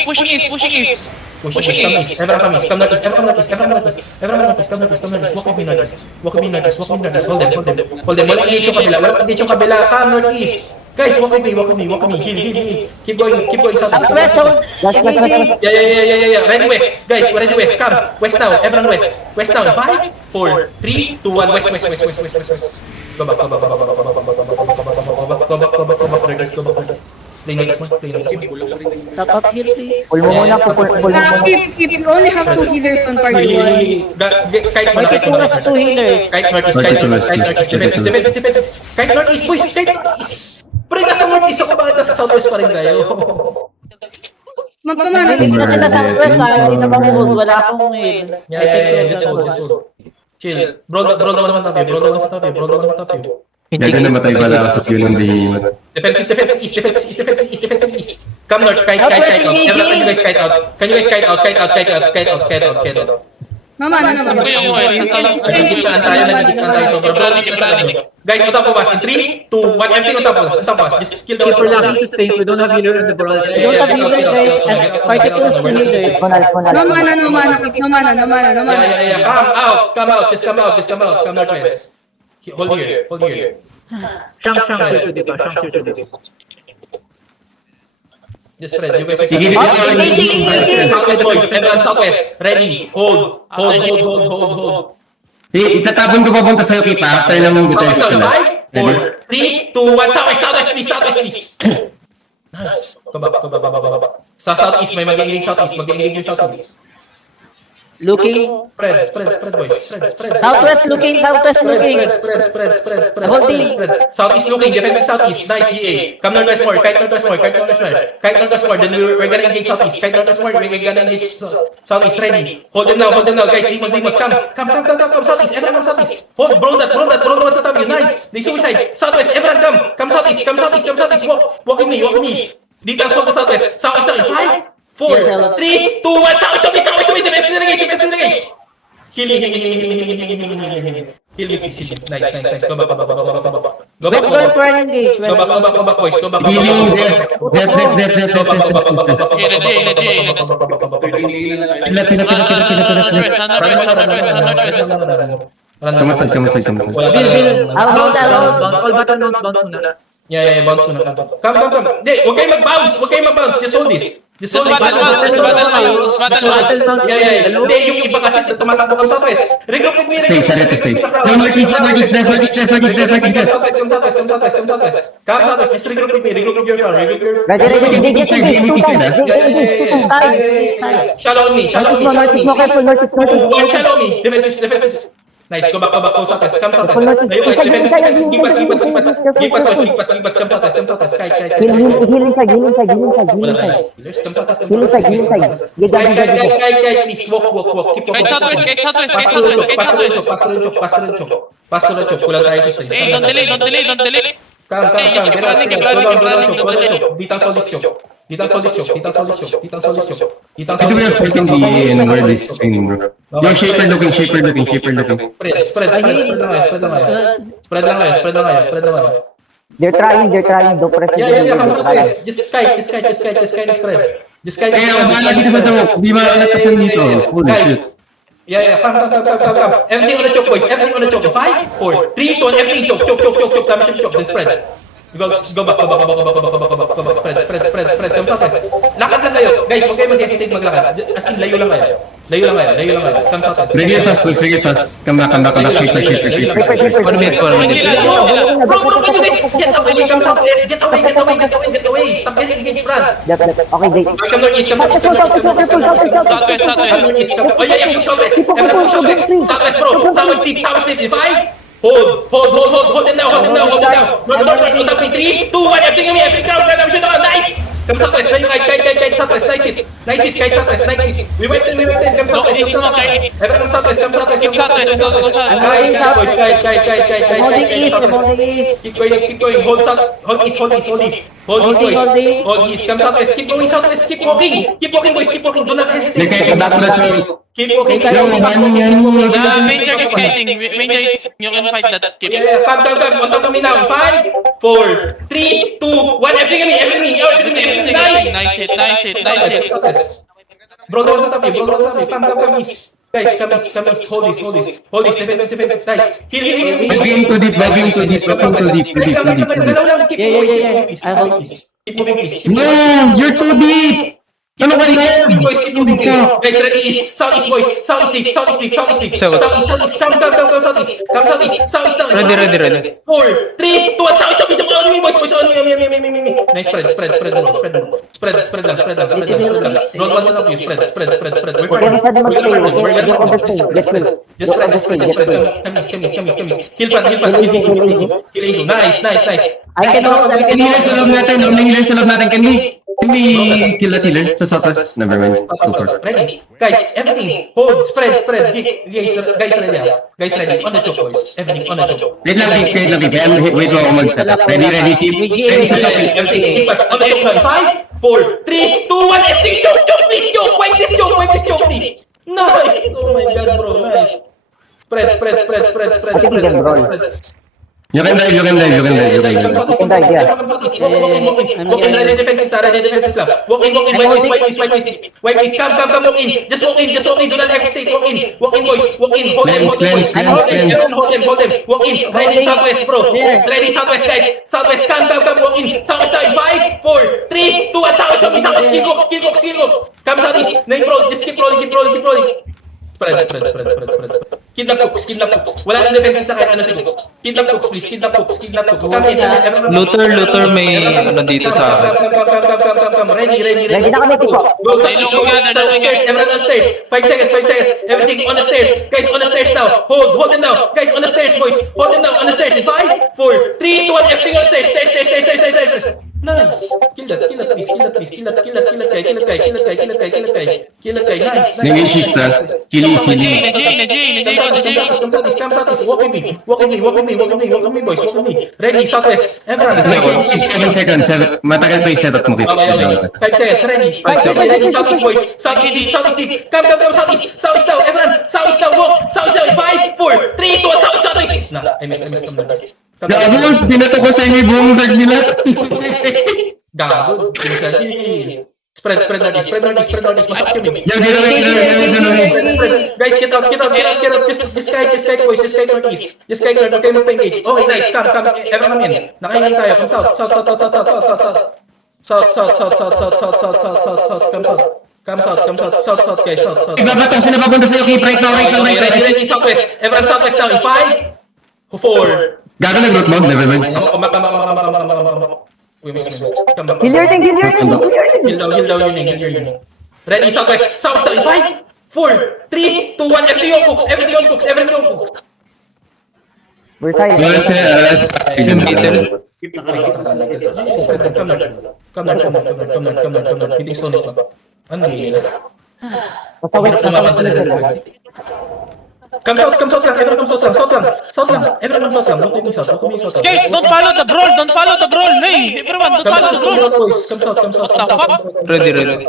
Pushing east. Push east. Everyone come east. Walk with me northeast. Hold them. Walang engage yung kabila. Come northeast. Guys, walk with me. Heal. Keep going southwest. Yeah. Ready west. Guys, ready west. Come. West now. Everyone west. West now. 5, 4, 3, 2, 1. West. Go back. Play nuggets mo. Top up here, please. Pull mo muna. Keep, you only have 2 healers on party 1. Kahit Market muna sa 2 healers. Kahit northeast. Defense. Kahit northeast, boys. Kahit northeast. Pre, nasa northeast ako. Bakit nasa southwest pa rin kayo? Magpamana. Hindi na sila southwest, hindi na mamuhod. Wala akong heal. Yeah. Just hold. Chill. Bro naman sa top you. Gaga namatay pala ako sa skill ng behemoth. Defensive east. Come north, kite out. Everyone, can you guys kite out? Kite out. Mamana. Nagigitlaan tayo. Sobra bro, dito sa atin. Guys, on top of us. 3, 2, 1. Everything on top of us. Just kill the Keep relaxing to stay. We don't have healer in the brawl. We don't have healer, guys. And party close to healers. No mana. Come out. Just come out. Come northwest. Hold here. Shank shoot dito. Just spread. You guys Sige, southwest boys. Everyone southwest. Ready. Hold. Itatapon ko papunta sa'yo, Kita. After lang yung guitar Southwest sila. 5, 4, 3, 2, 1. Southwest please. Nice. Go back. Sa southeast, may mag-engage southeast. Looking. Spread, boys. Spread. Southwest looking. Spread. Holding. Southeast looking, defensive southeast. Nice, GA. Come northwest more, kite northwest more. Then we're gonna engage southeast. Kite northwest more, we're gonna engage southeast. Ready. Hold them now, guys. Demons. Come southeast. Everyone come southeast. Hold, brawl that one sa tabi. Nice. They suicide. Southwest, everyone come southeast. Walk with me. Dito ang smoke sa southwest. Southeast na. 5, 4, 3, 2, 1. Southeast. Defense engage. Heal. Nice. Go back. West Gold for an engage. Go back, boys. Go back. Healing, def. Come outside. I'll hold. All button bounce muna. Yeah, bounce muna. Come. Hindi, huwag kayong mag-bounce. Just hold this. Just battle bounce. Yeah. Hindi, yung iba kasi tumatakbo kang southwest. Regroup with me. Stay. No, northeast left. Come southwest. Just regroup with me. Regroup with your crowd. Ready. Yeah. Shallow on me. Northeast. One shallow me. Defensive. Nice. Go back. Go southwest. Come southwest. Defensive. Keep us. Come southwest. Kite. Heal inside. Wala na. Come southwest. Kite, please. Walk. Keep Kite southwest. Pass to the choke. Kulang tayo sa Hey, don't delay. Come. Keep running. Ditang solid choke. I think we are fighting DA and where this is training, bro. Yo, shaper looking. Spread lang kayo. They're trying. Don't press it. Yeah, come southwest. Just kite and spread. Kaya ako bahala dito sa smoke. Di ba nagpasan dito? Holy shit. Yeah, come. Everything on the choke, boys. 5, 4, 3, 2, 1. Everything choke. Damage choke. Then spread. Go back. Spread. Come southwest. Lakad lang kayo. Guys, huwag kayo mag-hesitate maglakad. As in, layo lang kayo. Come southwest. Regular fast. Come back. Shaper. One minute. Bro, can you guys get away? Come southwest. Get away. Stop getting engaged, front. Okay, they... Come northeast. Southwest. Oh yeah, push southwest. Southwest, bro. Southwest deep. 5. Hold them down. North, 3, 2, 1. Everything down. Nice. Come southwest. Kite southwest. Nice hit. Kite southwest. Nice hit. We went in. Come southwest. Everyone southwest. Keep southwest. Go south. Kite. Holding east. Keep going. Hold east, boys. Hold east. Come southwest. Keep going southwest. Keep walking, boys. Do not hesitate. Come back to the throne. Keep walking. Major is kiting. You can fight that. Keep. Yeah. Come. On top of me now. 5, 4, 3, 2, 1. Everything. Nice hit. Bro, don't stop me. Come east. Guys, come east. Hold this. Defense. Nice. Heal. Back too deep. Yeah. Keep moving, please. No, you're too deep. Ano ba yan? Guys, ready east. Southeast, boys. Southeast. Come southeast. Ready. 4, 3, 2, 1. Southeast. On me, boys. On me. Nice spread. Spread lang. Roll one set up you. Spread. We're gonna just spread. Come east. Heal front. Heal easy. Nice. I can hold. Can we heal sa loob natin? Can we kill that healer sa southwest? Never mind. Go for it. Ready? Guys, everything. Hold, spread. Guys, ready. On the choke, boys. Everything on the choke. Wait lang. Wait mo ako mag-set up. Ready, keep. Ready sa southwest. Everything. On the choke, 5, 4, 3, 2, 1. Everything. Choke, please. Wipe this choke, please. Nice. Oh my God, bro. Nice. Spread. You can dive. Walk in, ready defensive lang. Walk in, wipe it. Come, walk in. Just walk in. Do not hesitate. Walk in, boys. Hold them. Walk in. Ready southwest, bro. Ready southwest, guys. Southwest, come, walk in. Southwest side, 5, 4, 3, 2, 1. Southwest, skill walk. Come southeast. Bro, just keep rolling. Spread. Kidnap cooks. Wala nang defense sa kahit ano si cooks. Kidnap cooks, please. Kidnap cooks. Come in. Luther may ano dito sa akin. Come. Ready. Ready na kami, tipo. Go, stairs. Everyone on the stairs. 5 seconds. Everything on the stairs. Guys, on the stairs now. Hold them now. Guys, on the stairs, boys. Hold them now on the stairs. 5, 4, 3, 2, 1. Everything on the stairs. Stairs. Nice. Kill that, please. Kill that guy. Nice. Nag-ishista. Kill easy. Come southeast. Walk with me, boys. Walk with me. Ready, southwest. Everyone. 7 seconds. Matagal pa yung setup mo. Okay. 5 seconds. Ready. Southeast, boys. Southeast deep. Come, southeast. Southeast now. Everyone. Southeast now. Walk. Southeast now. 5, 4, 3, 2, 1. Southeast. Nah, I missed. Come Gago, binato ko sa inyo yung buong zag nila. Gago. Spread northeast. Masakit yun eh. Yo, get away. Guys, get out. Just kite, boys. Just kite northeast. Just kite north. Okay, magpa-engage. Okay, nice. Come. Everyone come in. Nakahingi tayo. Come south. South. Come south, guys. South. Ibabato sila papunta sa'yo. Keep right now. Ready, southwest. Everyone southwest now. 5, 4. Gago nag-root mode, never mind. Come back. Kill your thing. Heal down your name. Ready, southwest. Southwest now. 5, 4, 3, 2, 1. Everything on cooks. We're silent. Come down. Hitting stones lang. Ano yun? Pasawit na. Come south lang. Everyone come south lang. Everyone come south lang. Look me south. Guys, don't follow the brawl. Hey, everyone, don't follow the brawl. Come south. What the fuck? Ready.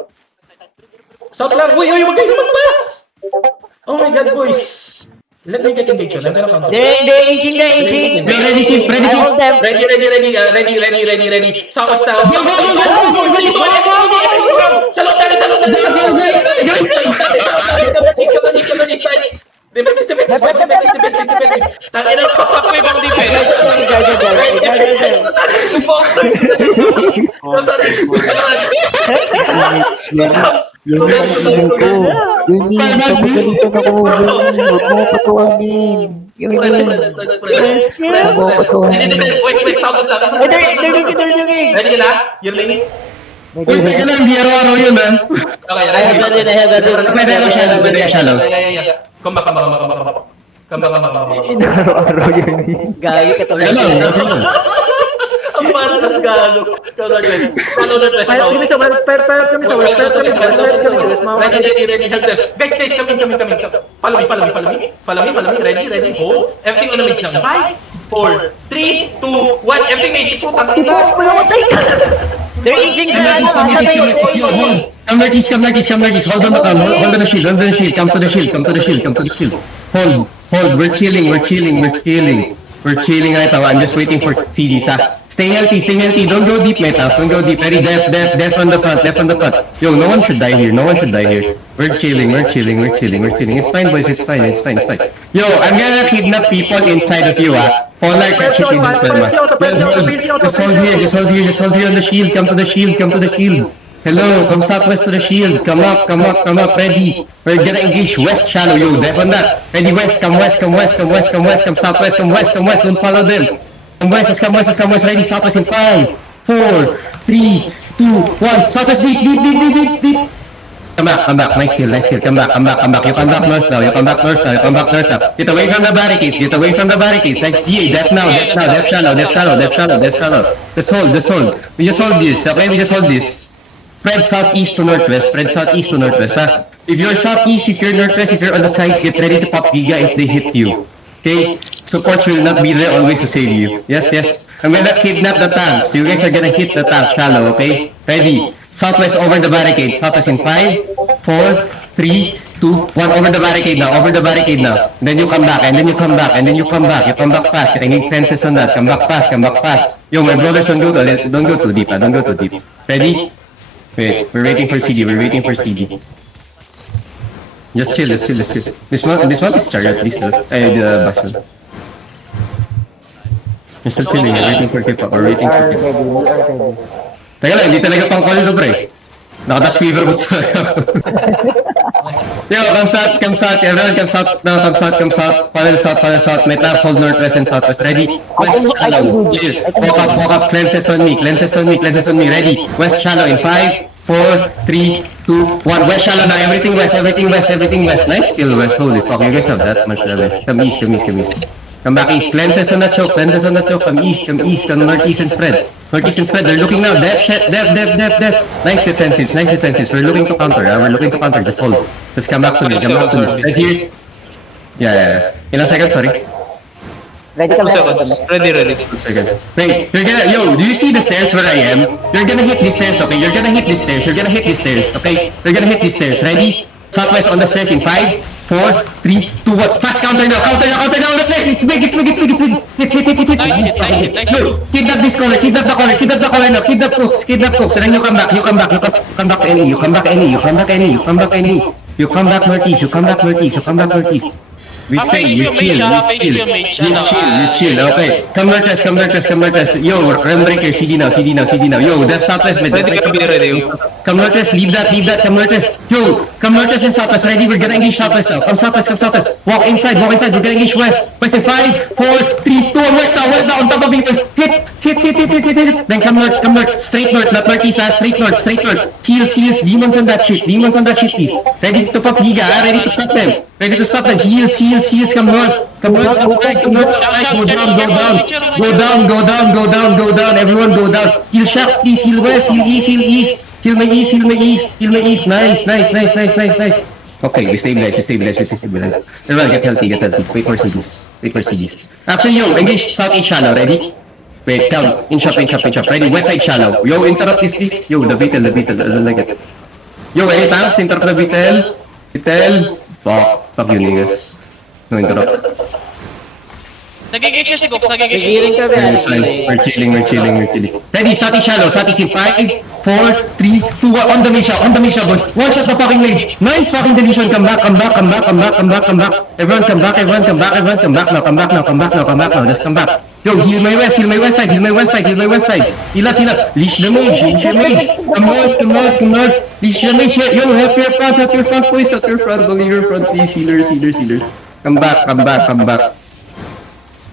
South lang. Uy, wag kayo magpas! Oh my god, boys. Let me get engaged. I'm gonna count. They're inching. Ready. I hold them. Ready. Southwest now. Go. Salot tayo. Defense. Tangina, Fuck mo ibang defense. Ready ka na? You're leaning? Uy, teka lang, di araw-araw yun, ha? Okay, I have that in. Pwede shallow. Yeah. Come back. Araw-araw yun. Gago ka to. Ang malas gago. Follow the rest now. Kami sa west. Ready, help them. Guys, come in. Follow me. Ready, hold. Everything on the mage now. 5, 4, 3, 2, 1. Everything mage. They're inching sa Come northeast. Hold on the shield. Come to the shield. Hold. We're chilling. We're chilling right now. I'm just waiting for CD. Stay healthy. Don't go deep, mate. Don't go deep. Very def on the front. Yo, no one should die here. We're chilling. It's fine, boys. It's fine. Yo, I'm gonna kidnap people inside of you, Polar catches in the perma. Just hold here on the shield. Come to the shield. Hello, come southwest to the shield. Come up. Ready. We're gonna engage west shallow. Yo, def on that. Ready, west. Come southwest. Don't follow them. Come west. Ready, southwest in 5, 4, 3, 2, 1. Southwest deep. Come back. Nice kill. Come back. You come back north now. Get away from the barricades. Nice GA. Def now. Def shallow. Just hold. We just hold this. Okay, we just hold this. Spread southeast to northwest, ha? If you're southeast, if you're northwest, if you're on the sides, get ready to pop Giga if they hit you. Okay? Support will not be there always to save you. Yes. I'm gonna kidnap the tanks. You guys are gonna hit the tank shallow, okay? Ready? Southwest over the barricade. Southwest in 5, 4, 3, 2, 1. Over the barricade now. Then you come back, You come back fast. I need fences on that. Come back fast. Yo, my brothers, don't go too deep, Ready? Wait, we're waiting for CD. Just chill. This one is chariot, please. The bastion. We're still chilling. We're waiting for K-pop. Teka lang, hindi talaga pang call to, pre. Nakadash fever boots. Yo, come south, everyone come south now, come south, panel south, my taps hold northwest and southwest, ready? West shallow, chill, walk up, cleanses on me, ready? West shallow in 5, 4, 3, 2, 1, west shallow now, everything west, nice kill west, holy fuck, you guys have that much damage, come east. Come back east, cleanses on the choke, come east, come northeast and spread, they're looking now, def, nice defenses, we're looking to counter, just hold, just come back to me, right here, yeah, ilang seconds, sorry, Ready ka 2 ba? seconds. Ready. 2 seconds, wait, you're gonna, do you see the stairs where I am? You're gonna hit these stairs, okay, you're gonna hit these stairs, ready? Southwest on the stairs in 5, 4, 3, 2, 1. Fast counter now on the stairs. It's big. Hit. No, kidnap this corner, kidnap the corner now. Kidnap Cooks. And then you come back to NE. You come back northeast. We stay, you chill. Okay, come northwest. Yo, Rembreaker, CD now. Yo, that's southwest mid. Ready. Come northwest, leave that, come northwest. Yo, come northwest and southwest, ready, we're gonna engage southwest now. Come southwest. Walk inside, we're gonna engage west. West in 5, 4, 3, 2, 1, west now, on top of you, west. Hit. Then come north, straight north, not northeast, straight north. Heals, demons on that shit, please. Ready to pop Giga, ready to stop them. Heals, come north outside, go down, everyone go down. Heal shafts, please, heal west, heal east. Heal my east, nice. Okay, we stabilize. Everyone get healthy. Wait for CDs. Action, yo, engage southeast shallow, ready? Wait, down, in shop, ready? West side shallow. Yo, interrupt this, please. Yo, the beetle, I don't like it. Yo, any tanks, interrupt the beetle. Fuck you niggas. No interrupt. Nagigate siya si Cox, Nagigiring ka ba? It's fine. We're chilling. Ready, Sati shallow, Sati in 5, 4, 3, 2, 1, on the Misha, boys. One shot the fucking mage. Nice fucking deletion, come back. Everyone come back now, just come back. Yo, heal my west side. Heal up. Leash the mage. Come north. Leash the mage. Yo, help your front, boys. Don't leave your front, please. Healers. Come back.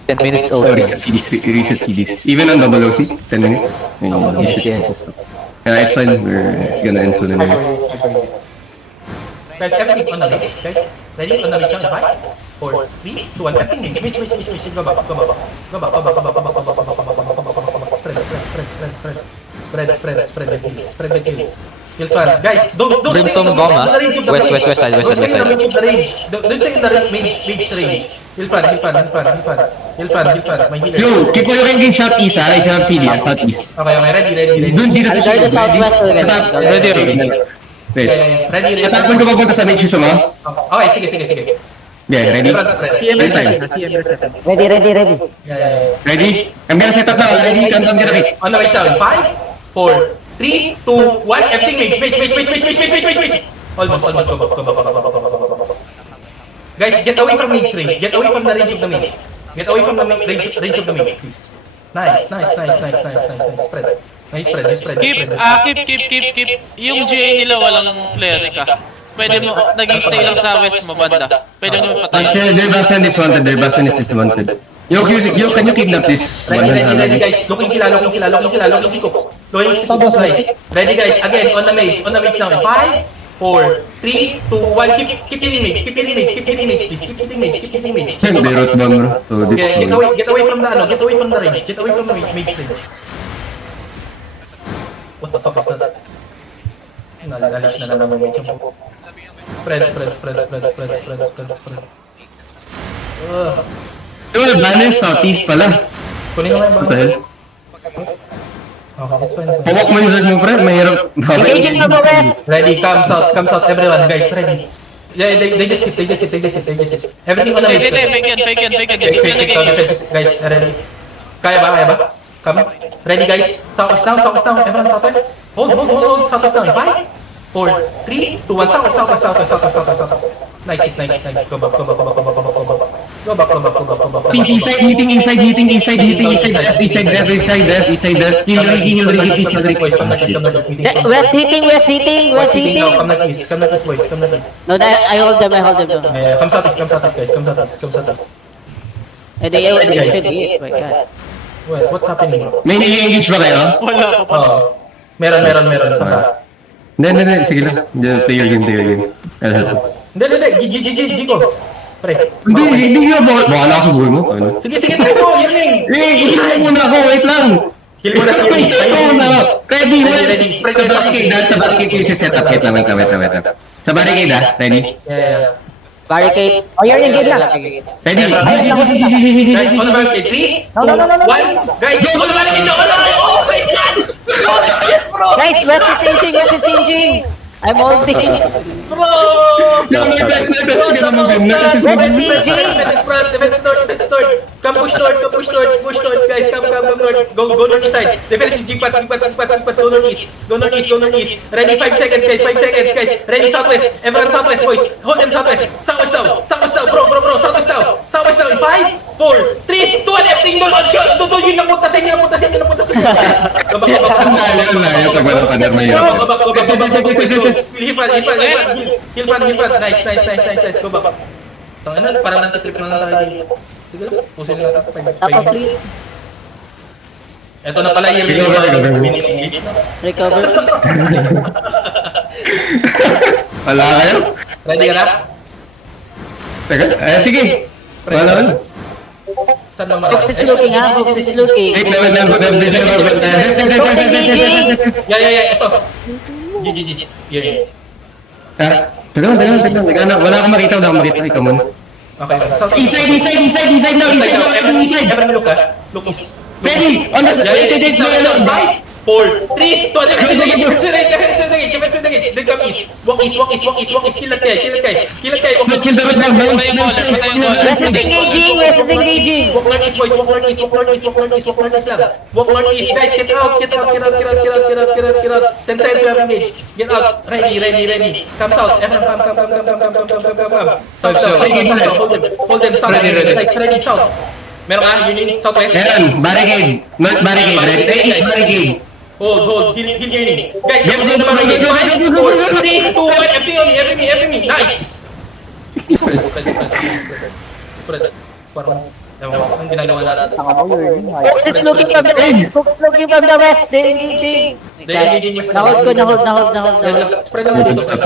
10 minutes Sorry, reset CDs. Even on double OC, 10 minutes. Yeah, it's fine. It's gonna end soon anyway. Guys, everything on the mid, guys. Ready on the mid, 5, 4, 3, 2, 1. Everything mid. Go back. Spread the kills. Kill fan. Guys, don't Brimstone stay in the bomb, ah. range of the West range. side. Don't stay in the range of the range. Don't stay in the mage range. Kill fan. My healer. Yo, keep on looking southeast, if you have CD, southeast. Okay, ready. Doon dito sa Under the southwest already. Ready. Wait. Ready. Tatapon ko papunta sa mage mo? Okay, sige. Yeah, ready? Ready. Ready? I'm gonna set up now. Ready? Count down, get ready. On the way down. 5, 4, 3, 2, 1. Everything mage. Almost. Go. Guys, get away from mage range. Get away from the range of the mage. Range of the mage, please. Nice. Spread. Keep. Yung GA nila walang cleric ah. Pwede mo, nag-stay lang sa west mo banda. Pwede mo patay. Their Bastion is wanted. Yo, can you kidnap this? Ready, guys. Looking sila. Si Cooks, guys. Ready, guys. Again, on the mage now. 5, 4, 3, 2, 1. Keep hitting mage, please. Keep hitting mage. They wrote down, bro. So, Okay, get away from the range. Get away from the mage range. What the fuck is that? Nalish na naman yung mage. Spread. Yo, banner southeast pala. Kunin mo yung What the hell? Okay, that's fine. Pawak mo yung zag mo, pre. Mahirap. Ready, come south, everyone, guys, ready. Yeah, they just hit. Everything on the mage. Fake. Guys, ready. Kaya ba? Come. Ready, guys. Southwest down. Everyone southwest. Hold. Southwest down. 5, 4, 3, 2, 1. Southwest. Nice. Go back. Go back. Please, inside, hitting inside left, inside left. Heal Ricky, please, heal Ricky. West hitting. Come like this, boys. Come like this. No, I hold them. Come southeast, guys. Come southeast. And they already should be it. My God. Wait, what's happening? May nai-engage ba kayo? Wala pa. Meron. Sa Hindi, sige lang. Play your game. Hindi. Gigo. Pre. Hindi nga, baka na sa buhay mo. Ano? Sige, try mo. Yun. Isaya muna ako, wait lang. Heal mo na. Ready, sa barricade yung set up. Wait lang. Sa barricade ready? Yeah. Barricade. Oh, you're in good na. Ready? Guys, on the barricade. 3, 2, 1. Guys, on the barricade. Oh my God! Guys, West is hinging. I'm holding. Bro! May best ka naman ganun. Kasi Defense north. Come push north, guys. Come north. Go north side. Defense is G-Pats. Go northeast. Ready, 5 seconds, guys. Ready, southwest. Everyone southwest, boys. Hold them southwest. Southwest now. Bro. Southwest now. In 5, 4, 3, 2, 1. Everything doon. Shot. Doon yun. Napunta sa inyo. Go back. layo, pag walang pader, mahirap. Go back. Heal fan. Nice. Go back. Tangan na, parang nantitrip na tayo dito. Sige lang, pusin lang natin. Tapa, please. Ito na pala yung engage na. Recover. Wala kayo? Ready ka na? Teka, sige. Wala ka. Saan ba marami? Fox is looking. Wait, Yeah. Ito. GG. Here. Teka lang. Wala akong makita. Ikaw muna. Okay. Inside now. Inside. Everyone look ha. Look is. Ready! On the side! 5, 4, 3, 2, defense with the gate. Then come east. Walk east. Kill that guy. Kill the red dog. West is engaging. Walk northeast, boys. Walk northeast lang. Walk northeast, guys. Get out. 10 seconds we have engaged. Get out. Ready. Come south. Everyone come. South. Hold them. South. Ready. South. Meron ka? Yun southwest. Meron. Barricade. Not barricade. Each barricade. Hold. Heal journey. Guys, everyone na barricade. 5, 4, 3, 2, 1. Every me. Nice. Spread. Parang, ang ginagawa natin. Fox is looking from the west. They're engaging. Nahold ko. Spread lang. Stop.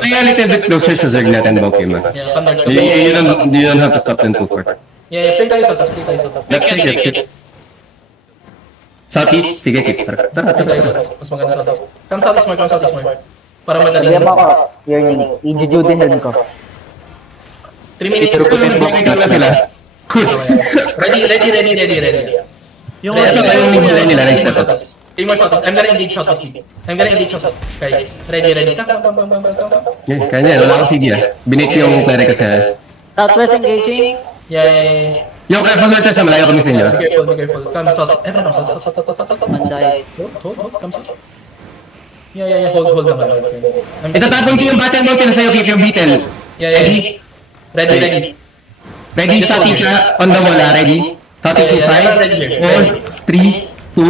Play a little bit closer sa Zerg natin, Bokima. You don't have to stop them too far. Yeah, play tayo south. Let's take. Southeast, sige, keep. Tara. Mas maganda south. Come southeast more. Para madali. Sige ba ako, yearning. I-juju din ko. 3 minutes. Bakit na sila? Ready. Yung Ito, yung nila nila, nice na to. Team more south. I'm gonna engage south. Guys, ready. Come. Yeah, kanya, wala akong sige ah. Binake yung player kasi. Southwest engaging. Yeah. Yung careful natin sa malayo kami sa inyo. Be careful. Come south. Everyone south. Manday. Hold. Come south. Yeah. Hold lang kayo. Itatapon ko yung battle mountain sa'yo, keep yung beetle. Yeah. Ready. Ready, southeast on the wall, ready? Southeast is 5, 4, 3, 2,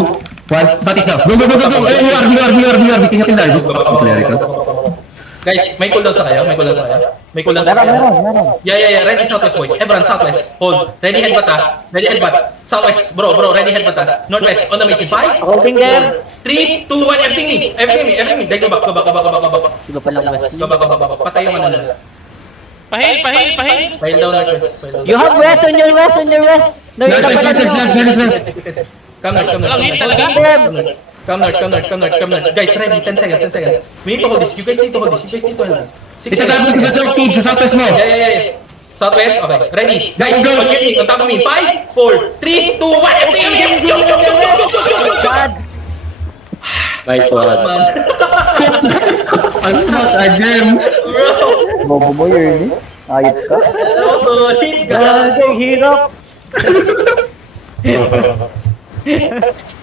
1. Southeast now. Go. Ay, you are beating natin live. Clerical. Guys, may cooldown sa kayo? Meron. Yeah. Ready southwest, boys. Everyone southwest. Hold. Ready headbutt. Southwest, bro. Ready headbutt. Northwest. On the machine. 5, Holding them. 3, 2, 1. Everything me. Then go back. Iba pa lang west. Go back. Patay yung ano nila. Pahil. Pile down northwest. You have west on your west. No, you're not Northwest. Come Walang hit talaga. Come north. Guys, ready. 10 seconds. We need to hold this. You guys need to hold this. 6 seconds. Itatapon ko sa southeast, sa southwest mo. Yeah. Southwest, okay. Ready. Guys, Go. on top of me. 5, 4, 3, 2, 1. Everything. Jump. God. Nice one. Assault again. Bobo mo yearning. Ayos ka. Solid ka. Hirap.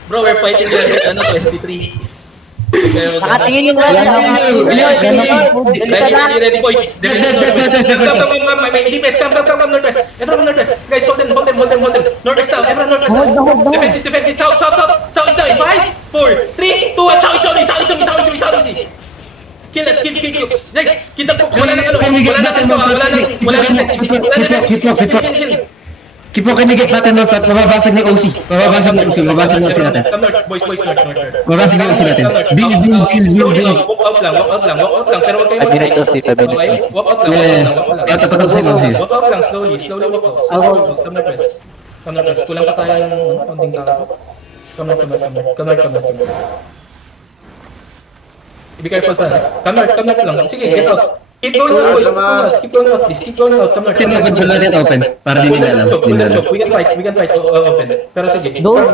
Bro, we're fighting level 23. Nakatingin yung west. Ready, boys. May DPS, come northwest. Everyone northwest. Guys, hold them. Northwest down, everyone northwest down. Defenses, south is down. 5, 4, 3, 2, 1, south is. Kill. Guys, kill the book. Wala nang Keep walking, get natin ng sas. Mababasag ni OC. Mababasag ni OC natin. Come north, boys, north. Mababasag ni OC natin. Bill. Walk out lang. Pero wag kayo Minutes of state, Okay? Walk out lang. Patapos si OC. Walk out lang, slowly walk out. Come northwest. Kulang pa tayo ng konting tao. Come north. Be careful, friend. Come north lang. Sige, get out. Keep going out, boys. Keep going out, please. Keep going out. Come north. Keep natin open. Para di nila alam. We can fight open. Pero sige. Don't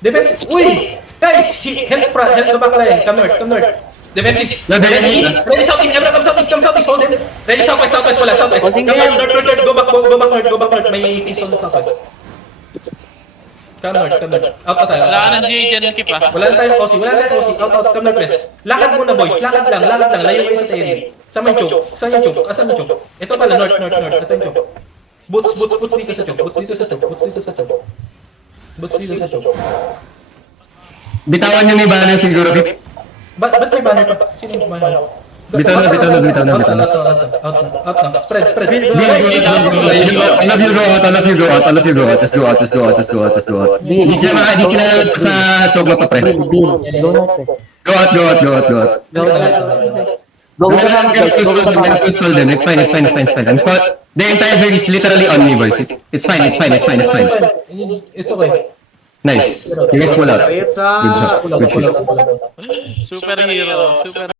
Defense. Uy! Guys, help the back line. Come north. Defensive. Ready southeast. Everyone come southeast. Hold it. Ready southwest wala. Southwest. Come north. Go back north. May pistol sa southwest. Come north. Out na tayo. Wala ka ng GA dyan, Kip ah. Wala na tayong OC. Out. Come northwest. Lakad muna, boys. Lakad lang. Layo kayo sa tayo. Saan yung choke? Asan yung choke? Ito pala, north. Ito yung choke. Boots dito sa choke. Bitawan niyo may banner siguro, Pip. Ba't may banner pa? Sino may banner? Bitaw na. Out na. Spread. I love you, go out. Let's go out. Di sila sa choke na pa, pre. Bill, go northwest. Go out. Go northwest. It's fine. I'm not. The entire zone is literally on me, boys. It's fine. It's okay. Nice. You guys pull out. Good shot. Superhero.